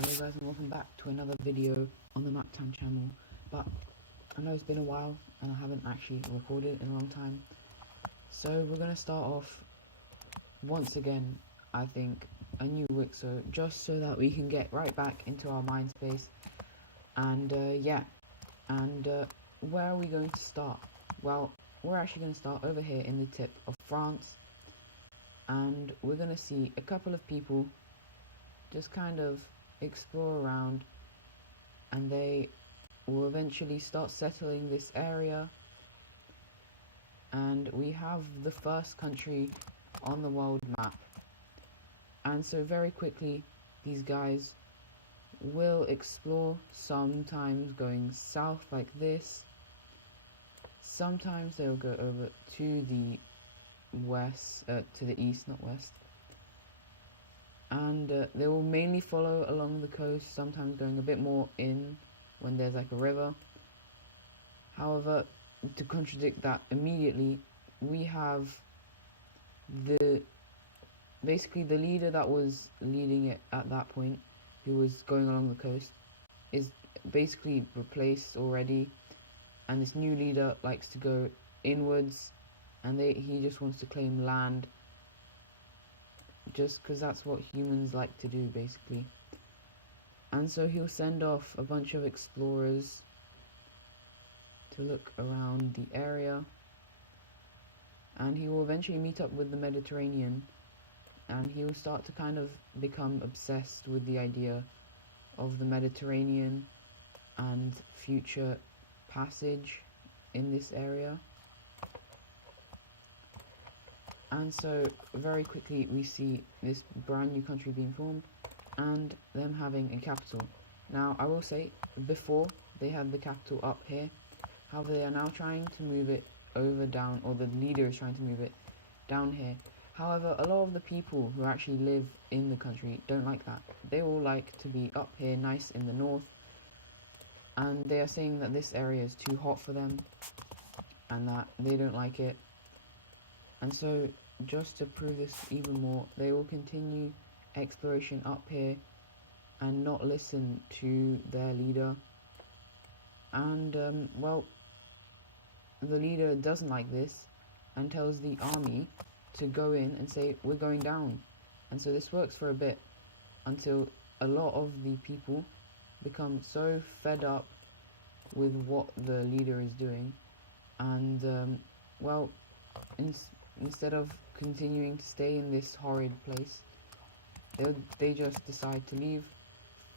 Hello guys and welcome back to another video on the MapTown channel. But I know it's been a while and I haven't actually recorded in a long time. So we're going to start off once again, I think, a new Wicso, just so that we can get right back into our mind space. And where are we going to start? Well, we're actually going to start over here in the tip of France. And we're going to see a couple of people just kind of explore around, and they will eventually start settling this area. And we have the first country on the world map, and so very quickly these guys will explore, sometimes going south like this, sometimes they'll go over to the west, to the east, not west, and they will mainly follow along the coast, sometimes going a bit more in when there's like a river. However, to contradict that immediately, we have basically the leader that was leading it at that point, who was going along the coast, is basically replaced already, and this new leader likes to go inwards, and he just wants to claim land, just because that's what humans like to do, basically. And so he'll send off a bunch of explorers to look around the area, and he will eventually meet up with the Mediterranean, and he will start to kind of become obsessed with the idea of the Mediterranean and future passage in this area. And so very quickly we see this brand new country being formed and them having a capital. Now I will say, before they had the capital up here, however they are now trying to move it over down, or the leader is trying to move it down here. However, a lot of the people who actually live in the country don't like that. They all like to be up here nice in the north, and they are saying that this area is too hot for them and that they don't like it. And so, just to prove this even more, they will continue exploration up here and not listen to their leader. And well, the leader doesn't like this and tells the army to go in and say, we're going down. And so this works for a bit, until a lot of the people become so fed up with what the leader is doing, and well, instead of continuing to stay in this horrid place, they just decide to leave,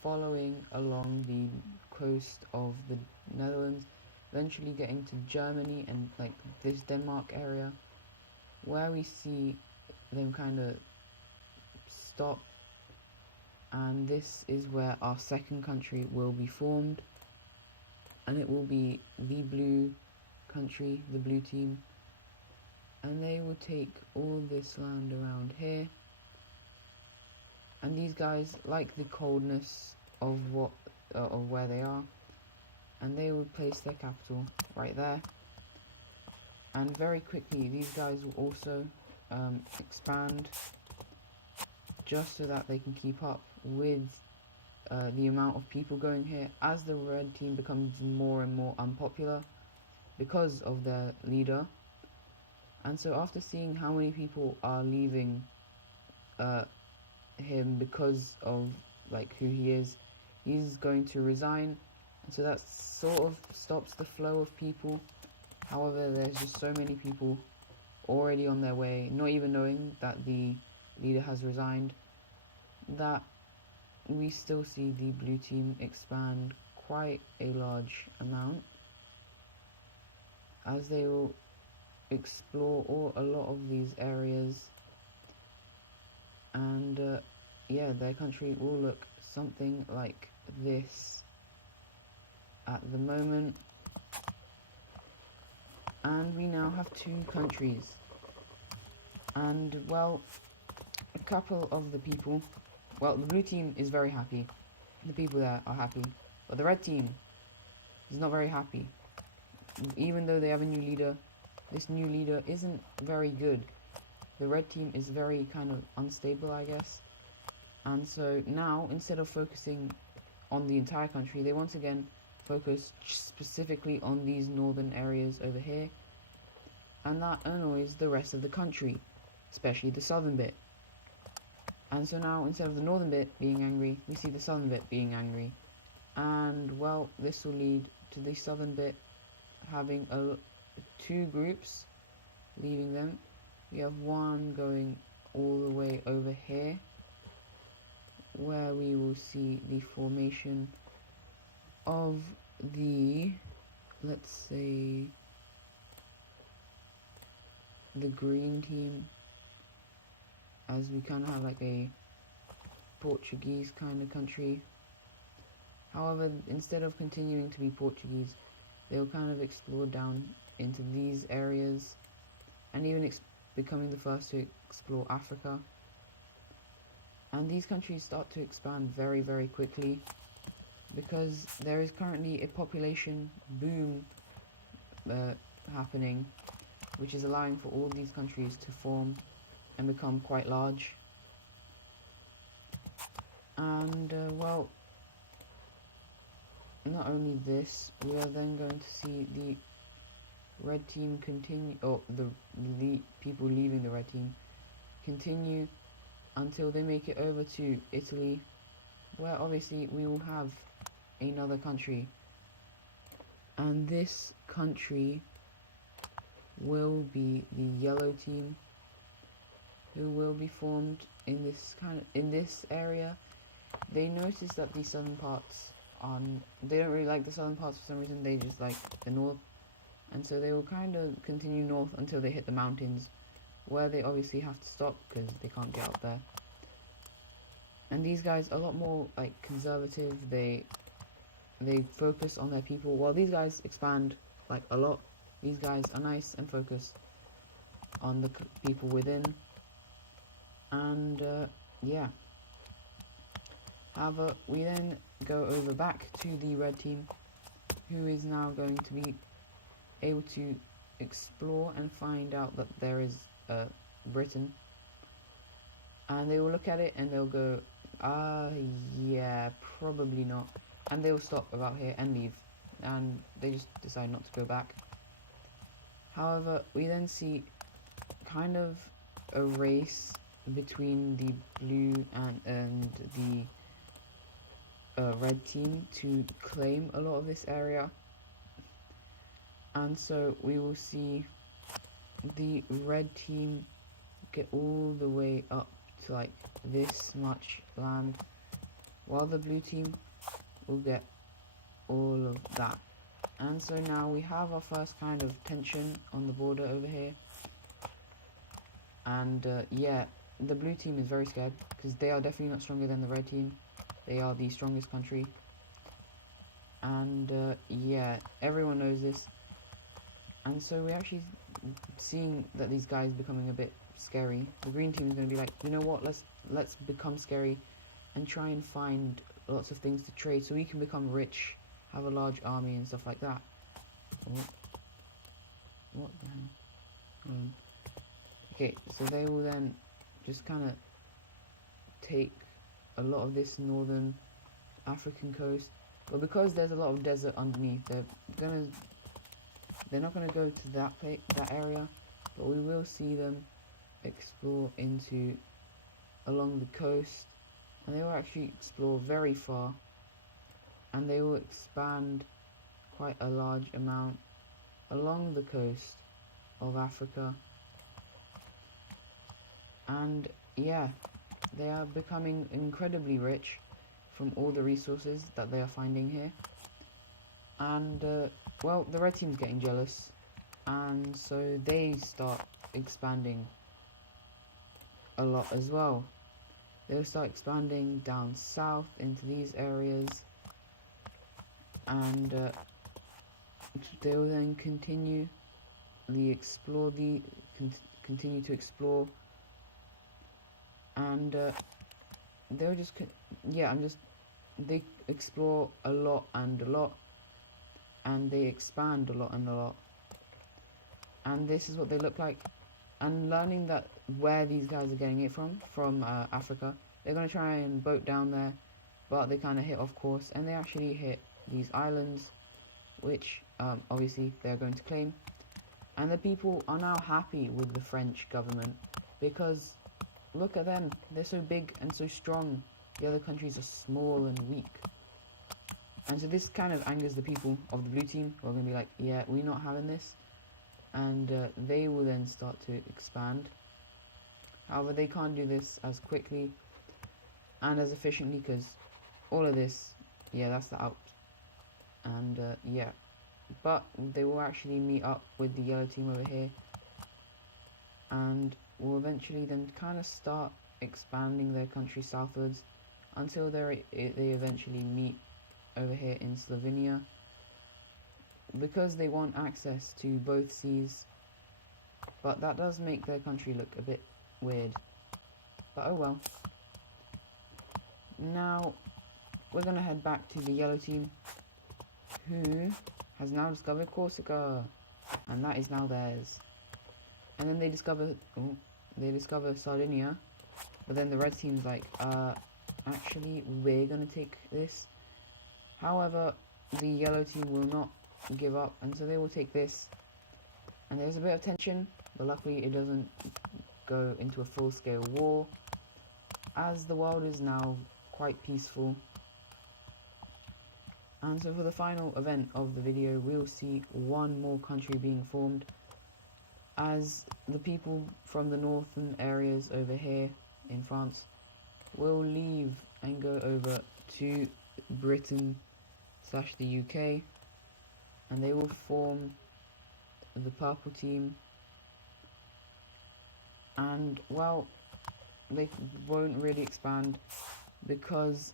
following along the coast of the Netherlands, eventually getting to Germany and like this Denmark area, where we see them kind of stop. And this is where our second country will be formed, and it will be the blue country, the blue team. And they will take all this land around here, and these guys like the coldness of where they are, and they will place their capital right there. And very quickly these guys will also expand, just so that they can keep up with the amount of people going here, as the red team becomes more and more unpopular because of their leader. And so after seeing how many people are leaving him because of like who he is, he's going to resign, and so that sort of stops the flow of people. However, there's just so many people already on their way, not even knowing that the leader has resigned, that we still see the blue team expand quite a large amount, as they will explore a lot of these areas. And yeah, their country will look something like this at the moment. And we now have two countries, and well, a couple of the people, well, the blue team is very happy, the people there are happy, but the red team is not very happy. Even though they have a new leader, this new leader isn't very good. The red team is very kind of unstable, I guess, And so now, instead of focusing on the entire country, they once again focus specifically on these northern areas over here, and that annoys the rest of the country, especially the southern bit. And so now, instead of the northern bit being angry, we see the southern bit being angry. And, well, this will lead to the southern bit having two groups, leaving them. We have one going all the way over here, where we will see the formation of the, let's say, the green team, as we kind of have like a Portuguese kind of country. However, instead of continuing to be Portuguese, they'll kind of explore down into these areas, and even becoming the first to explore Africa. And these countries start to expand very, very quickly, because there is currently a population boom happening, which is allowing for all these countries to form and become quite large. And well, not only this, we are then going to see the red team continue, or the people leaving the red team continue until they make it over to Italy, where obviously we will have another country, and this country will be the yellow team, who will be formed in this area. They notice that the southern parts they don't really like the southern parts for some reason. They just like the north, and so they will kind of continue north until they hit the mountains, where they obviously have to stop because they can't get up there. And these guys are a lot more like conservative. They focus on their people, while these guys expand like a lot. These guys are nice and focus on the people within. And yeah. However, we then go over back to the red team, who is now going to be able to explore and find out that there is Britain. And they will look at it and they'll go, yeah, probably not. And they will stop about here and leave. And they just decide not to go back. However, we then see kind of a race between the blue and the red team to claim a lot of this area. And so we will see the red team get all the way up to like this much land, while the blue team will get all of that. And so now we have our first kind of tension on the border over here. And yeah, the blue team is very scared, because they are definitely not stronger than the red team. They are the strongest country. And yeah, everyone knows this. And so we're actually seeing that these guys becoming a bit scary. The green team is going to be like, you know what, let's become scary and try and find lots of things to trade so we can become rich, have a large army and stuff like that. What the hell? Okay, so they will then just kind of take a lot of this northern African coast, but because there's a lot of desert underneath, they're not gonna go to that area, but we will see them explore along the coast, and they will actually explore very far, and they will expand quite a large amount along the coast of Africa. And yeah, they are becoming incredibly rich from all the resources that they are finding here. And well, the red team's getting jealous, and so they start expanding a lot as well. They'll start expanding down south into these areas, and they will then continue to explore, and they'll just they explore a lot, and they expand a lot, and this is what they look like. And learning that where these guys are getting it from Africa, they're going to try and boat down there, but they kind of hit off course, and they actually hit these islands, which obviously they're going to claim. And the people are now happy with the French government, because look at them, they're so big and so strong. The other countries are small and weak. And so this kind of angers the people of the blue team, who are going to be like, yeah, we're not having this. And they will then start to expand. However, they can't do this as quickly and as efficiently, because all of this, yeah, that's the Alps. And yeah, but they will actually meet up with the yellow team over here, and will eventually then kind of start expanding their country southwards until they eventually meet over here in Slovenia, because they want access to both seas. But that does make their country look a bit weird, but oh well. Now we're gonna head back to the yellow team, who has now discovered Corsica, and that is now theirs. And then they discover Sardinia, but then the red team's like, actually we're gonna take this. However, the yellow team will not give up, and so they will take this. And there's a bit of tension, but luckily it doesn't go into a full-scale war, as the world is now quite peaceful. And so for the final event of the video, we'll see one more country being formed, as the people from the northern areas over here in France will leave and go over to Britain / the UK, and they will form the purple team. And well, they won't really expand because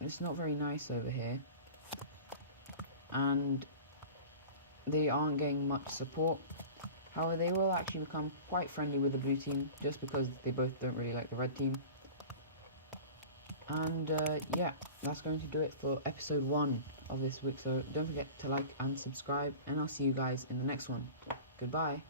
it's not very nice over here, and they aren't getting much support. However, they will actually become quite friendly with the blue team, just because they both don't really like the red team. And yeah, that's going to do it for episode 1 of this Wicso. Don't forget to like and subscribe, and I'll see you guys in the next one. Goodbye.